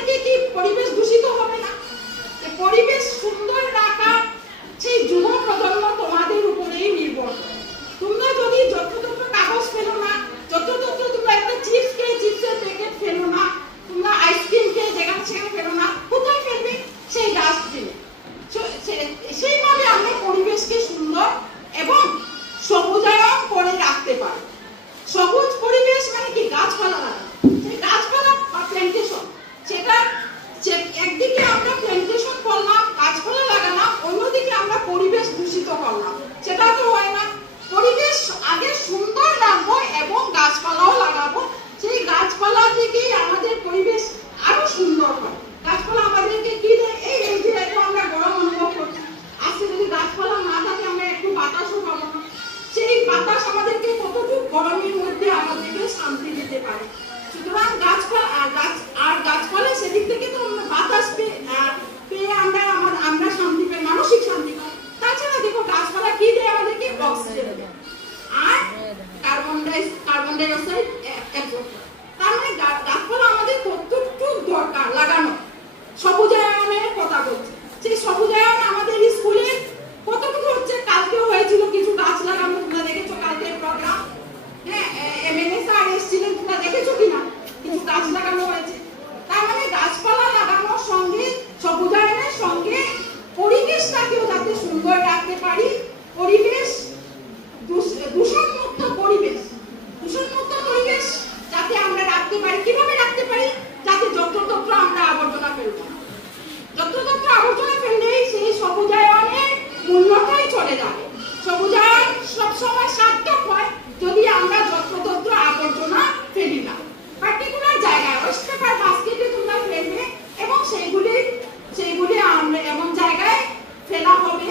থেকে কি পরিবেশ দূষিত হবে না? পরিবেশ সুন্দর রাখা সেই যুব প্রজন্ম তোমাদের উপরেই নির্ভর করে। তোমরা যদি যত্রতত্র কাগজ ফেলো না, যত্রতত্র তোমরা একটা চিপস খেয়ে চিপসের প্যাকেট ফেলো না, তোমরা আইসক্রিম খেয়ে যেখানে সেখানে ফেলো না, কোথায় ফেলবে? সেই ডাস্টবিনে। সেইভাবে আমরা পরিবেশকে সুন্দর এবং সবুজায়ন করে রাখতে পারি। সবুজ পরিবেশ মানে কি? গাছপালা লাগানো। সেই গাছপালা বা প্ল্যান্টেশন, সেটা একদিকে আমরা প্ল্যান্টেশন করলাম, গাছপালা লাগালাম, অন্যদিকে আমরা পরিবেশ দূষিত করলাম, সেটা তো হয় না। পরিবেশ আগে সুন্দর রাখবো এবং গাছপালাও লাগাবো, সেই গাছপালা থেকেই আমাদের পরিবেশ আরো সুন্দর হয়। গাছপালা আমাদেরকে কি দেয়? এই যে আমরা গরম অনুভব করছি, আজকে যদি গাছপালা না থাকে আমরা একটু বাতাসও পাবো না। সেই বাতাস আমাদেরকে কতটুকু গরমের মধ্যে আমাদেরকে শান্তি দিতে পারে। সুতরাং গাছপালা সেদিক থেকে তো বাতাস পেয়ে আমরা শান্তি পাই, মানসিক শান্তি পাই। তাছাড়া দেখো গাছপালা কি দেয় আমাদেরকে? অক্সিজেন দেয় আর কার্বন ডাই অক্সাইড অ্যাবজর্ব করে। তার মানে গাছপালা আমাদের কতটুকু দরকার লাগানো। সবুজায়নের কথা বলছি, সেই সবুজায়ন আমাদের স্কুলে কতটুকু হচ্ছে? কালকেও হয়েছিল কিছু গাছ লাগানো, তোমরা দেখেছো কালকে প্রোগ্রাম। হ্যাঁ, এমএলএ স্যার এসেছিলেন, তোমরা দেখেছো কিনা? কিছু গাছ লাগানো হয়েছে। তার মানে গাছপালা লাগানোর সঙ্গে সবুজায়নের সঙ্গে পরিবেশটাকেও যাতে সুন্দর রাখতে পারি, পরিবেশ দূষণমুক্ত পরিবেশ যাতে আমরা রাখতে পারি। কিভাবে রাখতে পারি? যাতে যত্রতত্র আমরা আবর্জনা ফেলবো না। যত্রতত্র আবর্জনা ফেললেই সেই সবুজায়নের মূল্যটাই চলে যাবে। সবুজায়ন সবসময় সার্থক হয় যদি আমরা যত্রতত্র আবর্জনা ফেলি না। পার্টিকুলার জায়গায় ওয়েস্ট পেপার বাস্কেটে তোমরা ফেলবে এবং সেইগুলি আমরা এমন জায়গায় ফেলা হবে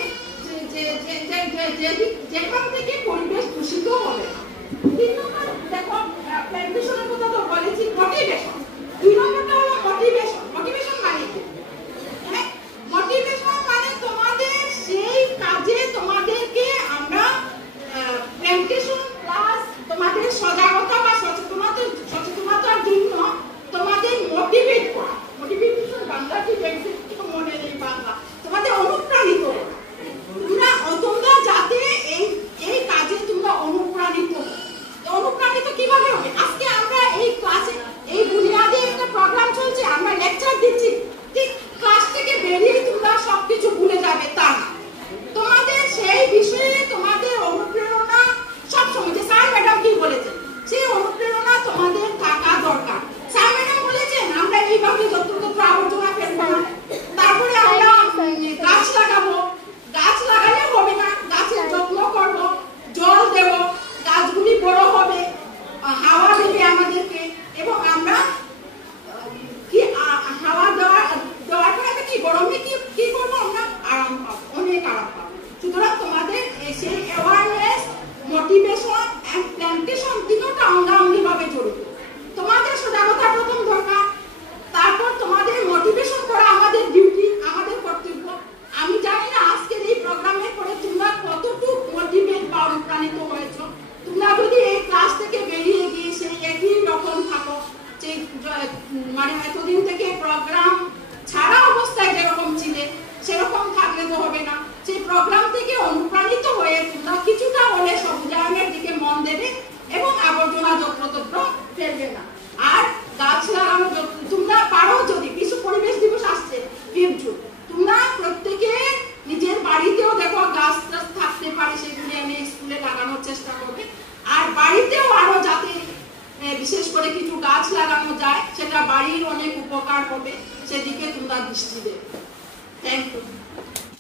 যেখান থেকে পরিবেশ দূষিত হবে না। 3 নম্বর দেখো, প্ল্যান্টেশনের কথা তো বলেছি, মোটিভেশন। 2 নম্বরটা হলো মোটিভেশন। মোটিভেশন মানে কি? হ্যাঁ, মোটিভেশন মানে তোমাদের সেই কাজে তোমাদেরকে আমরা প্ল্যান্টেশন প্লাস তোমাদের সজাগতা বা সচেতনতার জন্য তোমাদের মোটিভেট করা। মোটিভেশন বাংলা কি মনে নেই বাংলা। তোমাদের অনুপ্রাণিত করা। তোমরা যাতে এই কাজে তোমরা অনুপ্রাণিত কিভাবে হবে? আজকে আমরা এই ক্লাসে এই বুনিয়াদী একটা প্রোগ্রাম চলছে, আমরা লেকচার দিচ্ছি, ঠিক ক্লাস থেকে বেরিয়ে তোমরা সবকিছু ভুলে যাবে তা না। তোমাদের সেই বিষয়ে তোমাদের অনুপ্রেরণা সবসময়, যে স্যার ম্যাডাম কি বলেছেন সেই অনুপ্রেরণা তোমাদের থাকা দরকার। স্যার ম্যাডাম বলেছেন আমরা এইভাবে যত্রতত্র আবর্জনা ফেলবো না, তারপরে আমরা গাছ লাগাবো। গাছ লাগালে হবে না, গাছের যত্ন করবো, জল দেব, গাছগুলি বড় হবে, হাওয়া দেবে আমাদেরকে, এবং আমরা কি হাওয়া দেওয়ার পরে কি গরমে কি করবো? আমরা আরাম পাবো, অনেক আরাম পাবো। সুতরাং তোমাদের সেই অ্যাওয়ারনেস, মোটিভেশন এন্ড প্ল্যান্টেশন তিনটা অঙ্গাঙ্গি ভাবে জড়িত। তোমাদের সজাগতা প্রথম দরকার, তারপর তোমাদের মোটিভেশন করা আমাদের ডিউটি, আমাদের কর্তব্য। আমি জানি না আজকের এই প্রোগ্রামের পরে তোমরা কতটুকু মোটিভেট বা অনুপ্রাণিত হয়েছো। তোমরা যদি এই ক্লাস থেকে বেরিয়ে গিয়ে সেই একই রকম থাকো, যে মানে এতদিন থেকে প্রোগ্রাম ছাড়া অবস্থায় যেরকম ছিলে সেরকম থাকলে তো হবে না। সেই প্রোগ্রাম থেকে অনুপ্রাণিত হয়ে তোমরা কিছুটা হলে সবুজায়নের দিকে মন দেবে এবং আবর্জনা যত্রতত্র ফেলবে না। আর গাছ লাগানো তোমরা পারো, যদি বিশ্ব পরিবেশ দিবস আসছে 5 জুন, তোমরা প্রত্যেকে নিজের বাড়িতেও দেখো গাছ থাকতে পারে, সেগুলি এনে স্কুলে লাগানোর চেষ্টা করবে। আর বাড়িতেও আরো যাতে বিশেষ করে কিছু গাছ লাগানো যায়, সেটা বাড়ির অনেক উপকার হবে, সেদিকে তোমরা দৃষ্টি দেবে। Thank you.